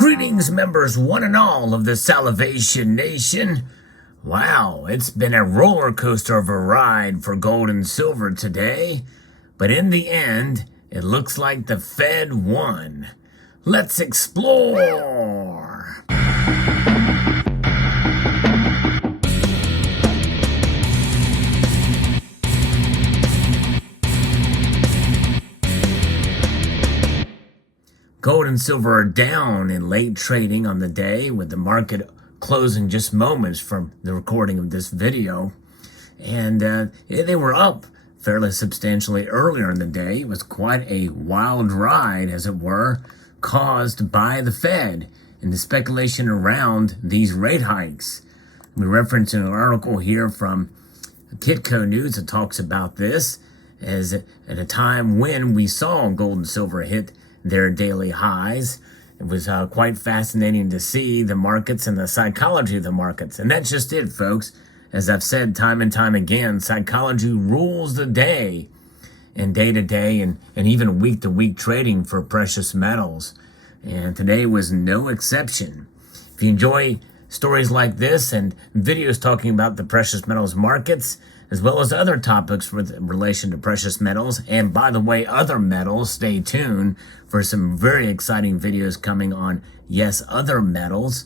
Greetings, members one and all of the Salivation Nation. Wow, it's been a roller coaster of a ride for gold and silver today, but in the end, it looks like the Fed won. Let's explore! Gold and silver are down in late trading on the day, with the market closing just moments from the recording of this video. And they were up fairly substantially earlier in the day. It was quite a wild ride, as it were, caused by the Fed and the speculation around these rate hikes. We reference an article here from Kitco News that talks about this as at a time when we saw gold and silver hit their daily highs. It was quite fascinating to see the markets and the psychology of the markets. And that's just it, folks. As I've said time and time again, psychology rules the day and day-to-day and even week-to-week trading for precious metals. And today was no exception. If you enjoy stories like this and videos talking about the precious metals markets, as well as other topics with relation to precious metals, and by the way, other metals, stay tuned for some very exciting videos coming on, yes, other metals.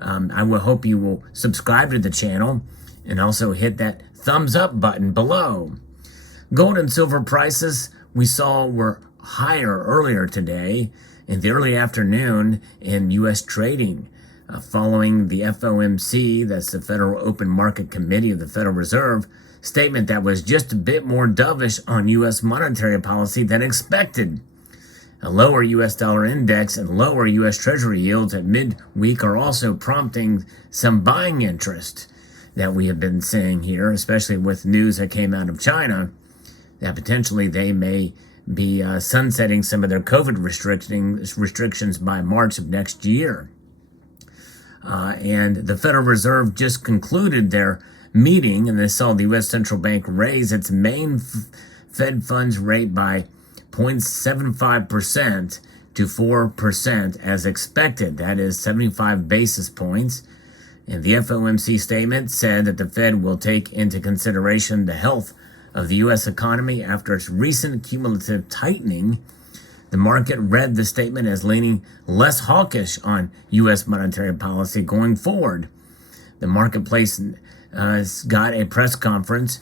I will hope you will subscribe to the channel and also hit that thumbs up button below. Gold and silver prices we saw were higher earlier today in the early afternoon in U.S. trading, following the FOMC, that's the Federal Open Market Committee of the Federal Reserve, statement that was just a bit more dovish on U.S. monetary policy than expected. A lower U.S. dollar index and lower U.S. Treasury yields at midweek are also prompting some buying interest that we have been seeing here, especially with news that came out of China, that potentially they may be sunsetting some of their COVID restrictions by March of next year. And the Federal Reserve just concluded their meeting, and they saw the U.S. Central Bank raise its main Fed funds rate by 0.75% to 4% as expected. That is 75 basis points. And the FOMC statement said that the Fed will take into consideration the health of the U.S. economy after its recent cumulative tightening. The market read the statement as leaning less hawkish on U.S. monetary policy going forward. The marketplace got a press conference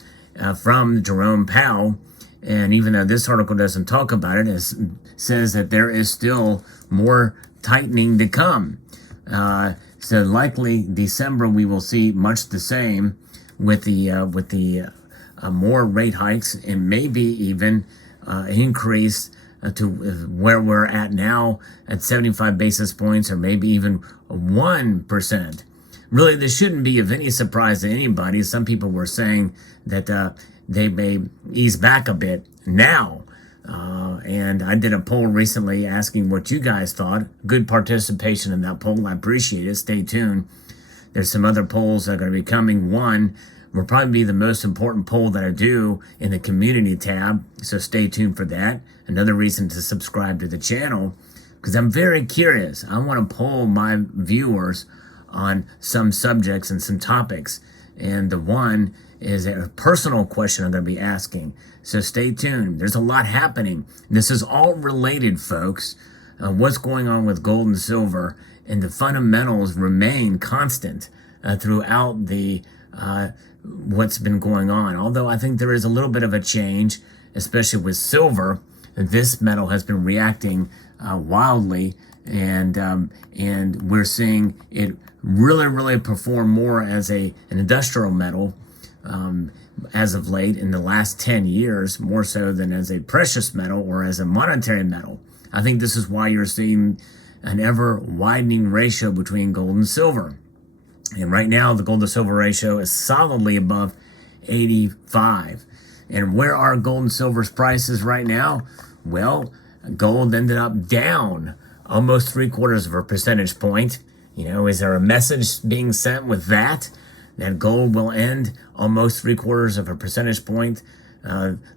from Jerome Powell, and even though this article doesn't talk about it, it says that there is still more tightening to come. So likely December we will see much the same with the more rate hikes, and maybe even increase to where we're at now at 75 basis points, or maybe even 1%. Really, this shouldn't be of any surprise to anybody. Some people were saying that they may ease back a bit now. And I did a poll recently asking what you guys thought. Good participation in that poll. I appreciate it. Stay tuned. There's some other polls that are going to be coming. One will probably be the most important poll that I do in the community tab, so stay tuned for that. Another reason to subscribe to the channel, because I'm very curious. I want to poll my viewers on some subjects and some topics. And the one is a personal question I'm going to be asking. So stay tuned. There's a lot happening. This is all related, folks. What's going on with gold and silver, and the fundamentals remain constant throughout the what's been going on. Although I think there is a little bit of a change, especially with silver. This metal has been reacting wildly, and we're seeing it really perform more as an industrial metal as of late in the last 10 years, more so than as a precious metal or as a monetary metal. I think this is why you're seeing an ever widening ratio between gold and silver. And right now, the gold to silver ratio is solidly above 85. And where are gold and silver's prices right now? Well, gold ended up down almost 0.75 of a percentage point. You know, is there a message being sent with that gold will end almost 0.75 of a percentage point,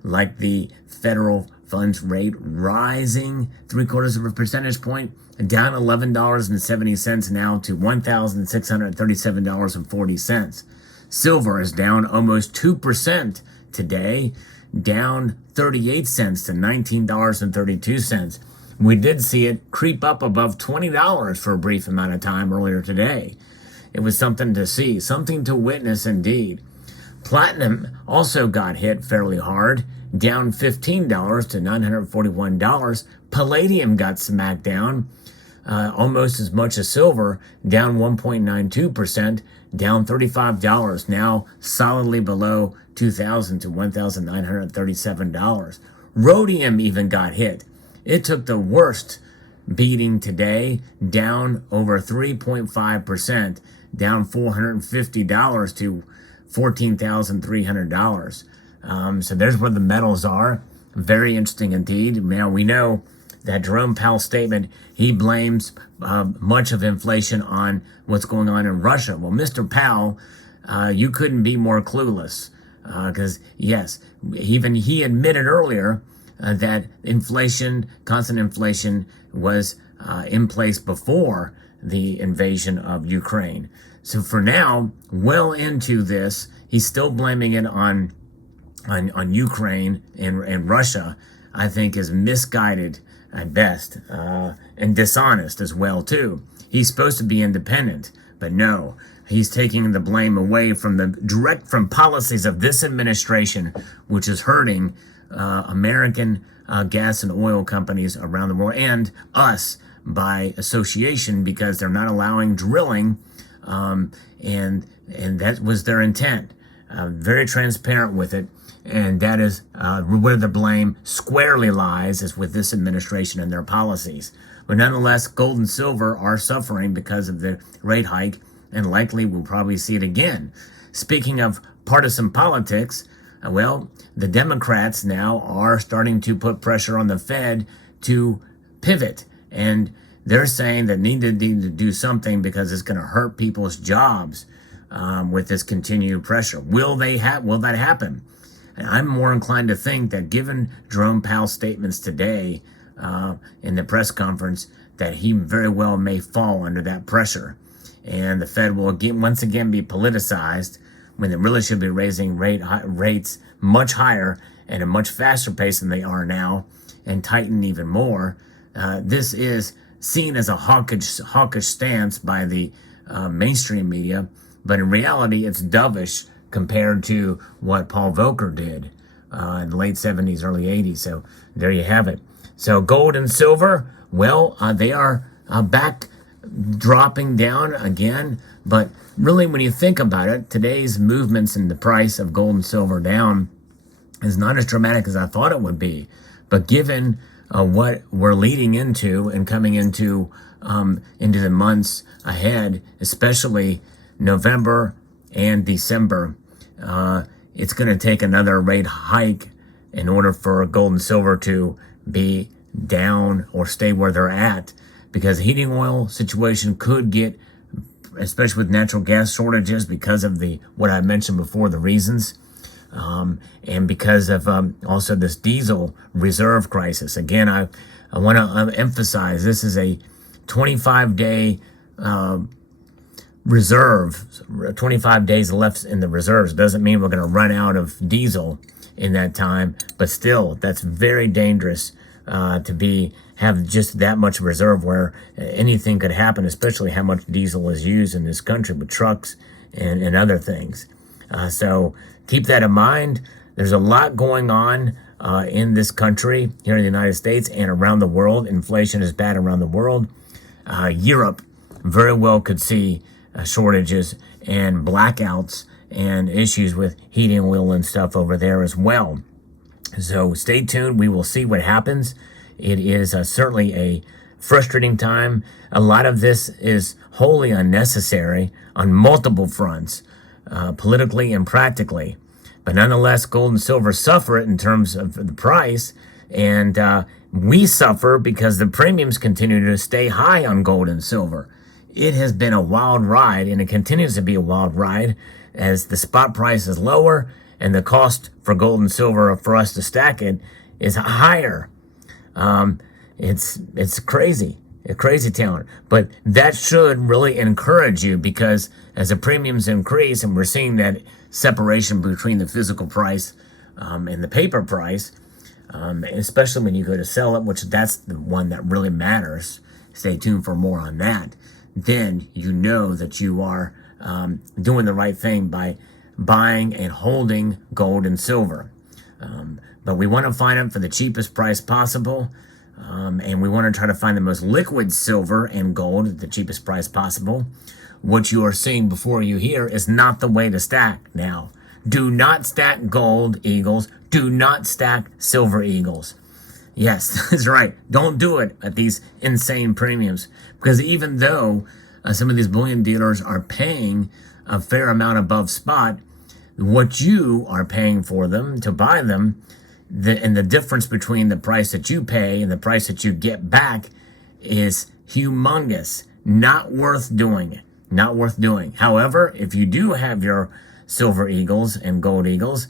like the federal funds rate rising 0.75 of a percentage point, down $11.70 now to $1,637.40. Silver is down almost 2% today, down 38 cents to $19.32. We did see it creep up above $20 for a brief amount of time earlier today. It was something to see, something to witness indeed. Platinum also got hit fairly hard, down $15 to $941. Palladium got smacked down almost as much as silver, down 1.92%, down $35, now solidly below $2,000 to $1,937. Rhodium even got hit. It took the worst beating today, down over 3.5%, down $450 to $14,300. So there's where the metals are. Very interesting indeed. Now we know that Jerome Powell's statement, he blames much of inflation on what's going on in Russia. Well, Mr. Powell, you couldn't be more clueless. Because, yes, even he admitted earlier that inflation, constant inflation, was in place before the invasion of Ukraine. So for now, well into this, he's still blaming it on Ukraine and Russia. I think is misguided at best, and dishonest as well too. He's supposed to be independent, but no, he's taking the blame away from policies of this administration, which is hurting American gas and oil companies around the world and us by association, because they're not allowing drilling, and that was their intent. Very transparent with it. And that is where the blame squarely lies, is with this administration and their policies. But nonetheless, gold and silver are suffering because of the rate hike, and likely we'll probably see it again. Speaking of partisan politics, well, the Democrats now are starting to put pressure on the Fed to pivot. And they're saying that need to do something because it's going to hurt people's jobs with this continued pressure. Will that happen? I'm more inclined to think that, given Jerome Powell's statements today in the press conference, that he very well may fall under that pressure. And the Fed will once again be politicized when they really should be raising rates much higher at a much faster pace than they are now, and tighten even more. This is seen as a hawkish stance by the mainstream media, but in reality, it's dovish compared to what Paul Volcker did in the late 70s, early 80s. So there you have it. So gold and silver, well, they are back dropping down again. But really, when you think about it, today's movements in the price of gold and silver down is not as dramatic as I thought it would be. But given what we're leading into and coming into the months ahead, especially November and December, it's going to take another rate hike in order for gold and silver to be down or stay where they're at, because heating oil situation could get, especially with natural gas shortages, because of what I mentioned before, the reasons, and because of also this diesel reserve crisis. Again, I want to emphasize this is a 25-day reserve, 25 days left in the reserves. Doesn't mean we're going to run out of diesel in that time, but still, that's very dangerous to have just that much reserve where anything could happen, especially how much diesel is used in this country with trucks and other things. So keep that in mind. There's a lot going on in this country, here in the United States and around the world. Inflation is bad around the world. Europe very well could see shortages and blackouts and issues with heating oil and stuff over there as well. So stay tuned. We will see what happens. It is certainly a frustrating time. A lot of this is wholly unnecessary on multiple fronts, politically and practically. But nonetheless, gold and silver suffer it in terms of the price. And we suffer because the premiums continue to stay high on gold and silver. It has been a wild ride, and it continues to be a wild ride as the spot price is lower and the cost for gold and silver for us to stack it is higher. It's crazy. A crazy town. But that should really encourage you, because as the premiums increase and we're seeing that separation between the physical price and the paper price, especially when you go to sell it, which that's the one that really matters. Stay tuned for more on that. Then you know that you are doing the right thing by buying and holding gold and silver. But we want to find it for the cheapest price possible. And we want to try to find the most liquid silver and gold at the cheapest price possible. What you are seeing before you here is not the way to stack now. Do not stack gold eagles. Do not stack silver eagles. Yes, that's right. Don't do it at these insane premiums. Because even though some of these bullion dealers are paying a fair amount above spot, what you are paying for them to buy them, and the difference between the price that you pay and the price that you get back is humongous. Not worth doing. Not worth doing. However, if you do have your silver eagles and gold eagles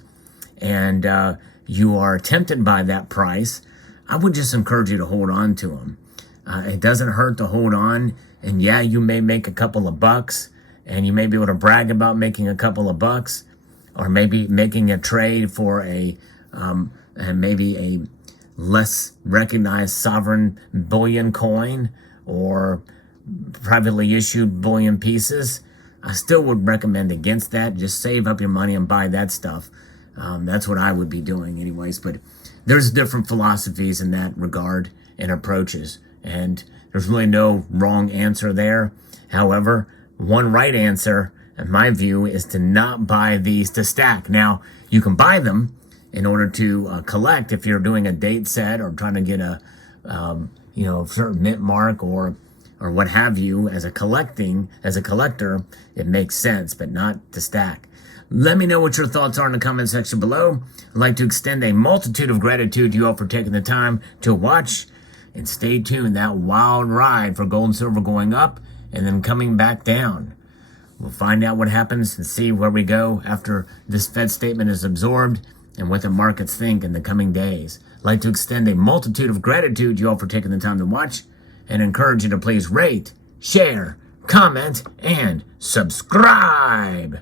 and you are tempted by that price, I would just encourage you to hold on to them. It doesn't hurt to hold on. And yeah, you may make a couple of bucks and you may be able to brag about making a couple of bucks, or maybe making a trade for maybe a less recognized sovereign bullion coin or privately issued bullion pieces. I still would recommend against that. Just save up your money and buy that stuff. That's what I would be doing anyways. But there's different philosophies in that regard and approaches. And there's really no wrong answer there. However, one right answer, in my view, is to not buy these to stack. Now, you can buy them in order to collect if you're doing a date set or trying to get a certain mint mark or what have you. As a collector, it makes sense, but not to stack. Let me know what your thoughts are in the comment section below. I'd like to extend a multitude of gratitude to you all for taking the time to watch, and stay tuned. That wild ride for gold and silver going up and then coming back down. We'll find out what happens and see where we go after this Fed statement is absorbed and what the markets think in the coming days. I'd like to extend a multitude of gratitude to you all for taking the time to watch, and encourage you to please rate, share, comment, and subscribe.